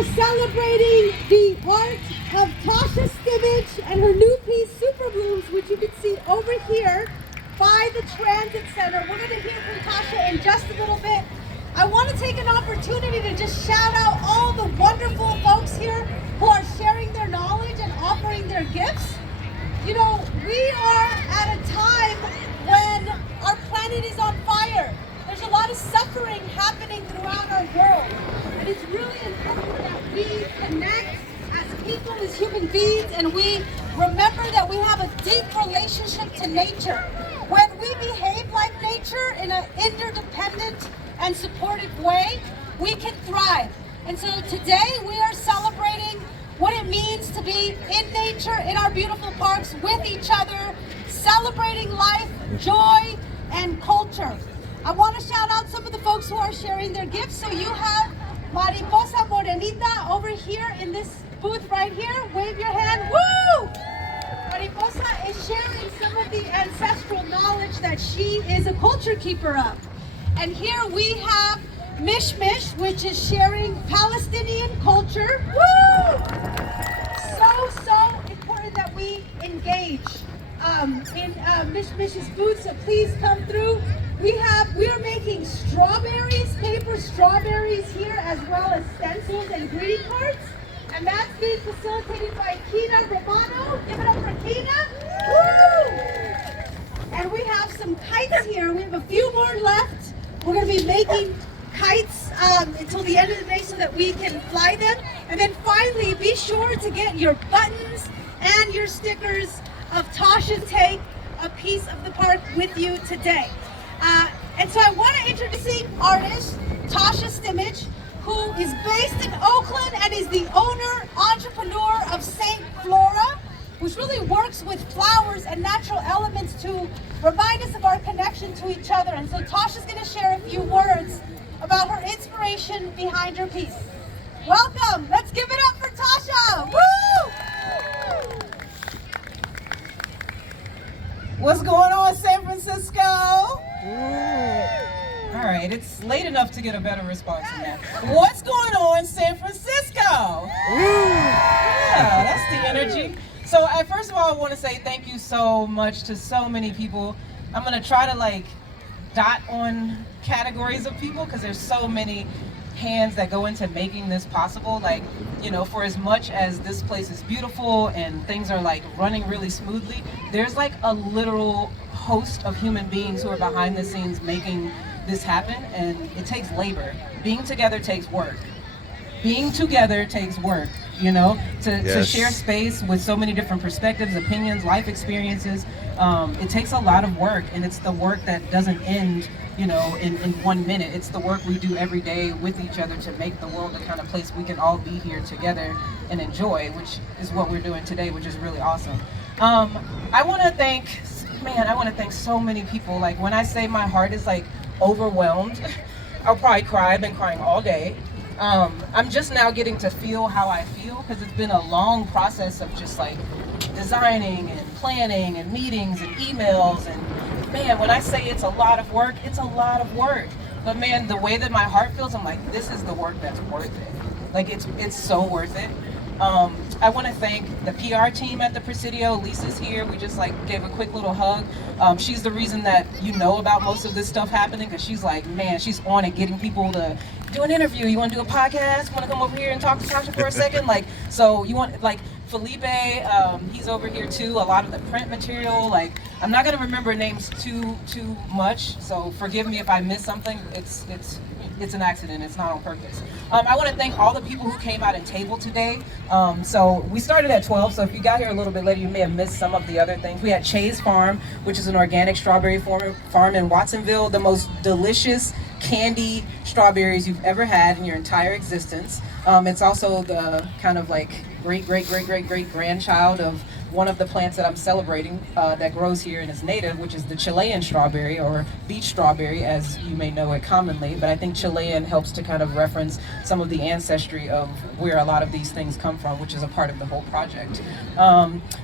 are celebrating the art of Tasha Stimich and her new piece, Super Blooms, which you can see over here by the Transit Center. We're going to hear from Tasha in just a little bit. I want to take an opportunity to just shout out all the wonderful folks here who are sharing their knowledge and offering their gifts. You know, we are at a time when our planet is on fire. There's a lot of suffering happening throughout our world. And it's really important that we connect as people, as human beings, and we remember that we have a deep relationship to nature. When we behave like nature in an interdependent and supportive way, we can thrive. And so today we are celebrating what it means to be in nature, in our beautiful parks, with each other, celebrating life, joy, and culture. I want to shout out some of the folks who are sharing their gifts. So you have Mariposa Morenita over here in this booth right here. Wave your hand. Woo! Mariposa is sharing some of the ancestral knowledge that she is a culture keeper of. And here we have Mish Mish, which is sharing Palestinian culture. Woo! So important that we engage in Mish Mish's booth, so please come through. We are making strawberries, paper strawberries here, as well as stencils and greeting cards. And that's being facilitated by Kina Romano. Give it up for Kina. Woo! And we have some kites here. We have a few more left. We're going to be making kites until the end of the day so that we can fly them. And then finally, be sure to get your buttons and your stickers of Tasha Take a Piece of the Park with you today. And so I want to introduce artist Tasha Stimich, who is based in Oakland and is the owner, entrepreneur of Saint Flora, which really works with flowers and natural elements to remind us of our connection to each other. And so Tasha's going to share a few words about her inspiration behind her piece. Welcome. Let's give it up for Tasha. Woo! What's going on, San Francisco? All right, it's late enough to get a better response than that. What's going on, San Francisco? Yeah, that's the energy. So, first of all, I want to say thank you so much to so many people. I'm going to try to dot on categories of people because there's so many hands that go into making this possible. For as much as this place is beautiful and things are running really smoothly, there's a literal host of human beings who are behind the scenes making this happen, and it takes labor. Being together takes work. Being together takes work, to share space with so many different perspectives, opinions, life experiences. It takes a lot of work, and it's the work that doesn't end in 1 minute. It's the work we do every day with each other to make the world the kind of place we can all be here together and enjoy, which is what we're doing today, which is really awesome. I want to thank so many people. When I say my heart is overwhelmed, I'll probably cry. I've been crying all day. I'm just now getting to feel how I feel because it's been a long process of just designing and planning and meetings and emails, and man, when I say it's a lot of work, it's a lot of work. But man, the way that my heart feels, I'm this is the work that's worth it. It's so worth it. I want to thank the PR team at the Presidio. Lisa's here. We just gave a quick little hug. She's the reason that you know about most of this stuff happening, because she's she's on it, getting people to do an interview. You want to do a podcast? Want to come over here and talk to Tasha for a second? So you want Felipe, he's over here too. A lot of the print material. I'm not gonna remember names too much, so forgive me if I miss something. It's an accident. It's not on purpose. I want to thank all the people who came out and tabled today. So we started at 12, so if you got here a little bit later, you may have missed some of the other things. We had Chase Farm, which is an organic strawberry farm in Watsonville, the most delicious candy strawberries you've ever had in your entire existence. It's also the kind of great grandchild of one of the plants that I'm celebrating that grows here and is native, which is the Chilean strawberry, or beach strawberry as you may know it commonly. But I think Chilean helps to kind of reference some of the ancestry of where a lot of these things come from, which is a part of the whole project.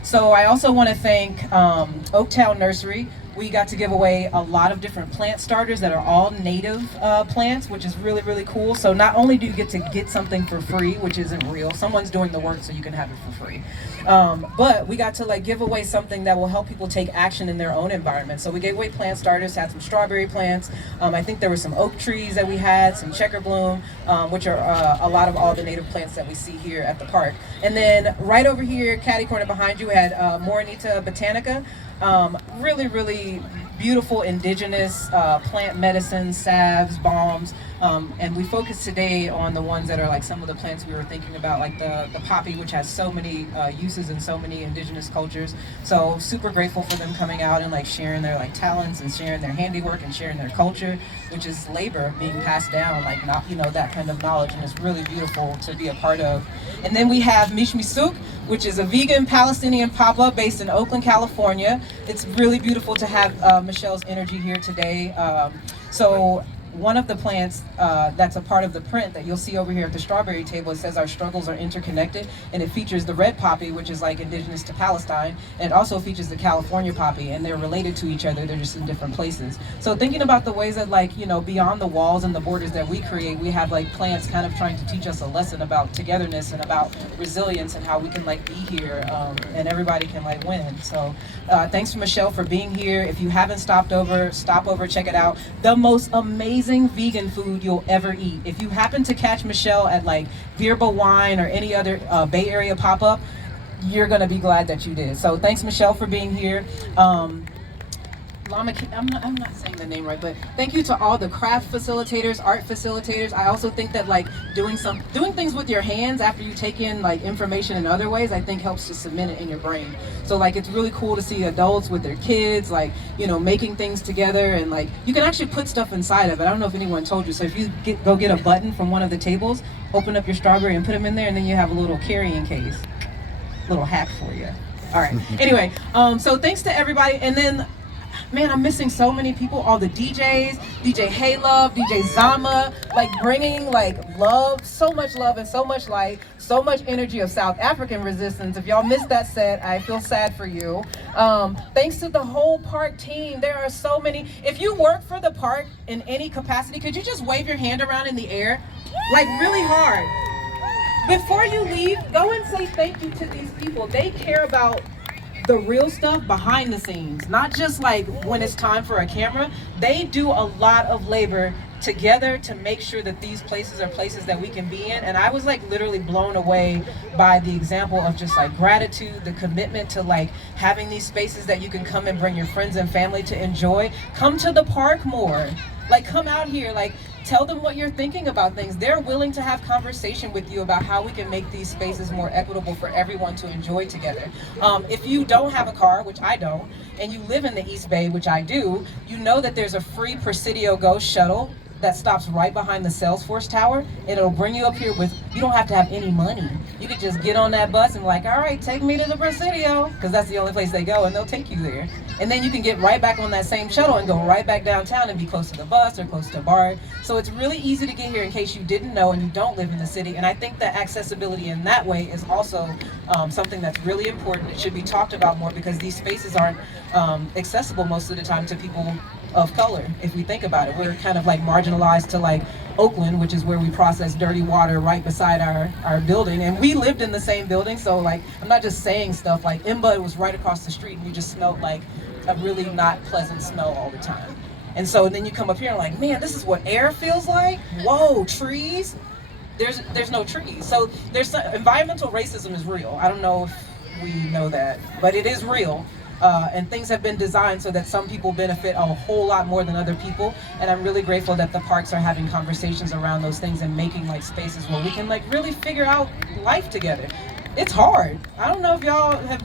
So I also want to thank Oaktown Nursery, We got to give away a lot of different plant starters that are all native plants, which is really, really cool. So not only do you get to get something for free, which isn't real, someone's doing the work so you can have it for free. But we got to like give away something that will help people take action in their own environment. So we gave away plant starters, had some strawberry plants. I think there were some oak trees that we had, some checker bloom, which are a lot of all the native plants that we see here at the park. And then right over here, catty corner behind you, we had Morinita botanica. Really, really beautiful indigenous plant medicines, salves, balms, and we focused today on the ones that are like some of the plants we were thinking about, like the poppy, which has so many uses in so many indigenous cultures. So super grateful for them coming out and like sharing their like talents and sharing their handiwork and sharing their culture, which is labor being passed down, like not, you know, that kind of knowledge, and it's really beautiful to be a part of. And then we have Mishmisuk, which is a vegan Palestinian pop-up based in Oakland, California. It's really beautiful to have Michelle's energy here today. So one of the plants that's a part of the print that you'll see over here at the strawberry table, it says our struggles are interconnected, and it features the red poppy, which is like indigenous to Palestine, and it also features the California poppy, and they're related to each other, they're just in different places. So thinking about the ways that, like, you know, beyond the walls and the borders that we create, we have like plants kind of trying to teach us a lesson about togetherness and about resilience and how we can like be here and everybody can like win. So thanks to Michelle for being here. If you haven't stopped over, stop over, check it out. The most amazing vegan food you'll ever eat. If you happen to catch Michelle at like Virba Wine or any other Bay Area pop-up, you're gonna be glad that you did. So thanks, Michelle, for being here. I'm not saying the name right, but thank you to all the craft facilitators, art facilitators. I also think that like doing things with your hands after you take in like information in other ways, I think helps to cement it in your brain. So like it's really cool to see adults with their kids, like, you know, making things together, and like you can actually put stuff inside of it. I don't know if anyone told you. So if you go get a button from one of the tables, open up your strawberry and put them in there, and then you have a little carrying case. Little hack for you. All right. Anyway, so thanks to everybody, and then. Man, I'm missing so many people, all the DJs, DJ Hey Love, DJ Zama, like bringing like love, so much love and so much light, so much energy of South African resistance. If y'all missed that set, I feel sad for you. Thanks to the whole park team. There are so many. If you work for the park in any capacity, could you just wave your hand around in the air? Like really hard. Before you leave, go and say thank you to these people. They care about the real stuff behind the scenes, not just like when it's time for a camera. They do a lot of labor together to make sure that these places are places that we can be in. And I was like literally blown away by the example of just like gratitude, the commitment to like having these spaces that you can come and bring your friends and family to enjoy. Come to the park more. Like come out here, like tell them what you're thinking about things. They're willing to have conversation with you about how we can make these spaces more equitable for everyone to enjoy together. If you don't have a car, which I don't, and you live in the East Bay, which I do, you know that there's a free Presidio Go shuttle that stops right behind the Salesforce Tower, and it'll bring you up here with, you don't have to have any money. You could just get on that bus and be like, all right, take me to the Presidio, because that's the only place they go, and they'll take you there. And then you can get right back on that same shuttle and go right back downtown and be close to the bus or close to BART. So it's really easy to get here in case you didn't know and you don't live in the city. And I think that accessibility in that way is also something that's really important. It should be talked about more because these spaces aren't accessible most of the time to people of color. If we think about it, we're kind of like marginalized to like Oakland, which is where we process dirty water right beside our building, and we lived in the same building. So like I'm not just saying stuff, like Imba was right across the street and you just smelled like a really not pleasant smell all the time. And so then you come up here and like, man, this is what air feels like. Whoa, trees. There's no trees. So there's environmental racism is real. I don't know if we know that, but it is real. And things have been designed so that some people benefit a whole lot more than other people. And I'm really grateful that the parks are having conversations around those things and making like spaces where we can like really figure out life together. It's hard. I don't know if y'all have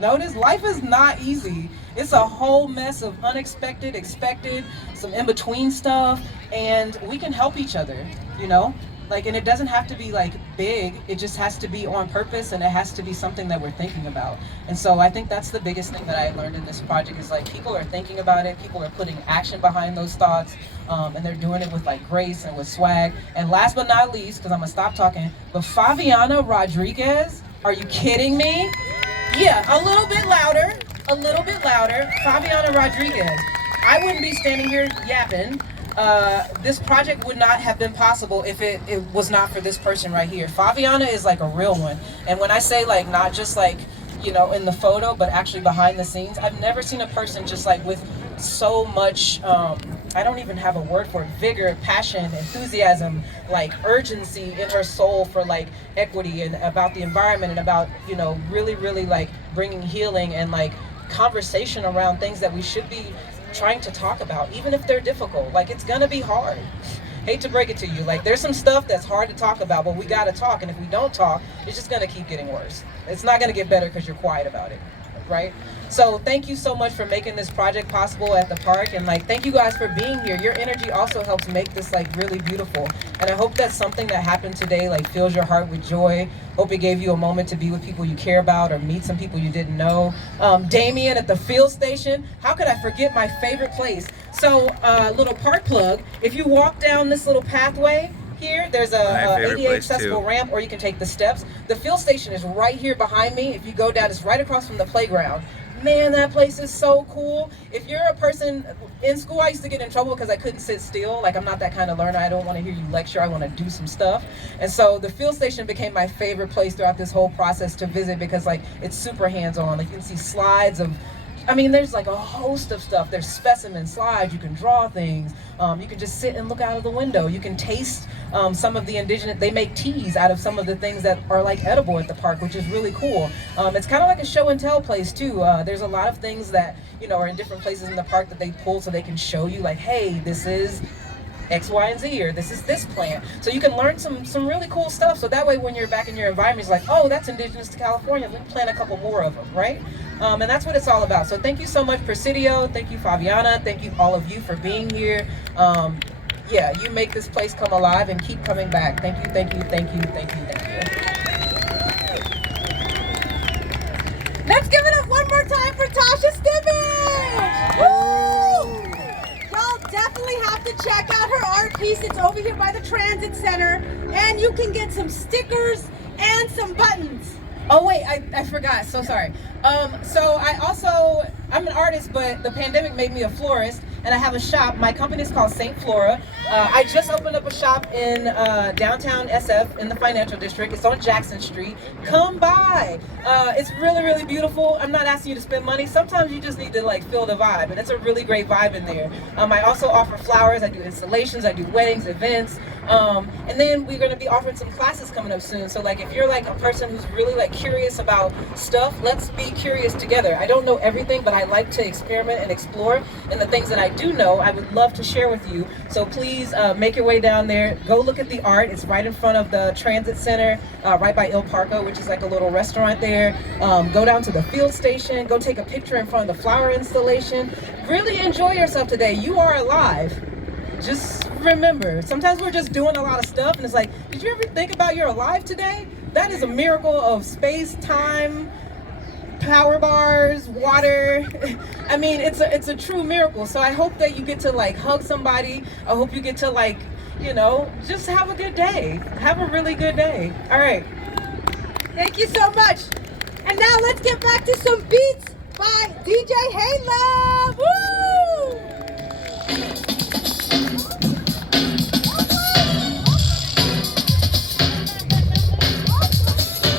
noticed, life is not easy. It's a whole mess of unexpected, expected, some in-between stuff, and we can help each other, you know? Like, and it doesn't have to be like big, it just has to be on purpose, and it has to be something that we're thinking about. And so I think that's the biggest thing that I learned in this project is like people are thinking about it, people are putting action behind those thoughts, and they're doing it with like grace and with swag. And last but not least, because I'm gonna stop talking, but Faviana Rodriguez, are you kidding me? Yeah, a little bit louder. a little bit louder, Fabiana Rodriguez. I wouldn't be standing here yapping. This project would not have been possible if it was not for this person right here. Fabiana is like a real one. And when I say like not just like, you know, in the photo, but actually behind the scenes, I've never seen a person just like with so much, I don't even have a word for it, vigor, passion, enthusiasm, like urgency in her soul for like equity and about the environment and about, you know, really, really like bringing healing and like conversation around things that we should be trying to talk about, even if they're difficult. Like, it's gonna be hard. Hate to break it to you, like there's some stuff that's hard to talk about, but we gotta talk, and if we don't talk, it's just gonna keep getting worse. It's not gonna get better because you're quiet about it, right? So thank you so much for making this project possible at the park, and like thank you guys for being here. Your energy also helps make this like really beautiful, and I hope that something that happened today like fills your heart with joy. Hope it gave you a moment to be with people you care about or meet some people you didn't know. Damien at the field station, how could I forget my favorite place? So little park plug, if you walk down this little pathway here, there's a ADA accessible ramp, or you can take the steps. The field station is right here behind me. If you go down, it's right across from the playground. Man, that place is so cool. If you're a person in school, I used to get in trouble because I couldn't sit still. Like, I'm not that kind of learner. I don't want to hear you lecture. I want to do some stuff. And so the field station became my favorite place throughout this whole process to visit because like it's super hands-on. Like, you can see slides of, I mean, there's like a host of stuff. There's specimen slides, you can draw things. You can just sit and look out of the window. You can taste some of the indigenous, they make teas out of some of the things that are like edible at the park, which is really cool. It's kind of like a show and tell place too. There's a lot of things that, you know, are in different places in the park that they pull so they can show you like, hey, this is X, Y, and Z, or this is this plant. So you can learn some really cool stuff. So that way when you're back in your environment, it's like, oh, that's indigenous to California. Let me plant a couple more of them, right? And that's what it's all about. So thank you so much, Presidio. Thank you, Fabiana. Thank you, all of you, for being here. Yeah, you make this place come alive and keep coming back. Thank you, thank you, thank you, thank you, thank you. Let's give it up one more time for Tasha Stimmage! Woo! Y'all definitely have to check out her art piece. It's over here by the Transit Center, and you can get some stickers and some buttons. Oh wait, I forgot, so sorry. So I'm an artist, but the pandemic made me a florist, and I have a shop. My company is called St. Flora. I just opened up a shop in downtown SF in the financial district. It's on Jackson Street. Come by. It's really, really beautiful. I'm not asking you to spend money. Sometimes you just need to like feel the vibe, and it's a really great vibe in there. I also offer flowers. I do installations. I do weddings, events. And then we're going to be offering some classes coming up soon. So like if you're like a person who's really like curious about stuff, let's be curious together. I don't know everything, but I like to experiment and explore. And the things that I do know, I would love to share with you. So please make your way down there. Go look at the art. It's right in front of the Transit Center, right by Il Parco, which is like a little restaurant there. Go down to the field station. Go take a picture in front of the flower installation. Really enjoy yourself today. You are alive. Just remember, sometimes we're just doing a lot of stuff and it's like, did you ever think about you're alive today? That is a miracle of space, time, power bars, water. I mean, it's a true miracle. So I hope that you get to like hug somebody. I hope you get to like, you know, just have a good day. Have a really good day. All right. Thank you so much. And now let's get back to some beats.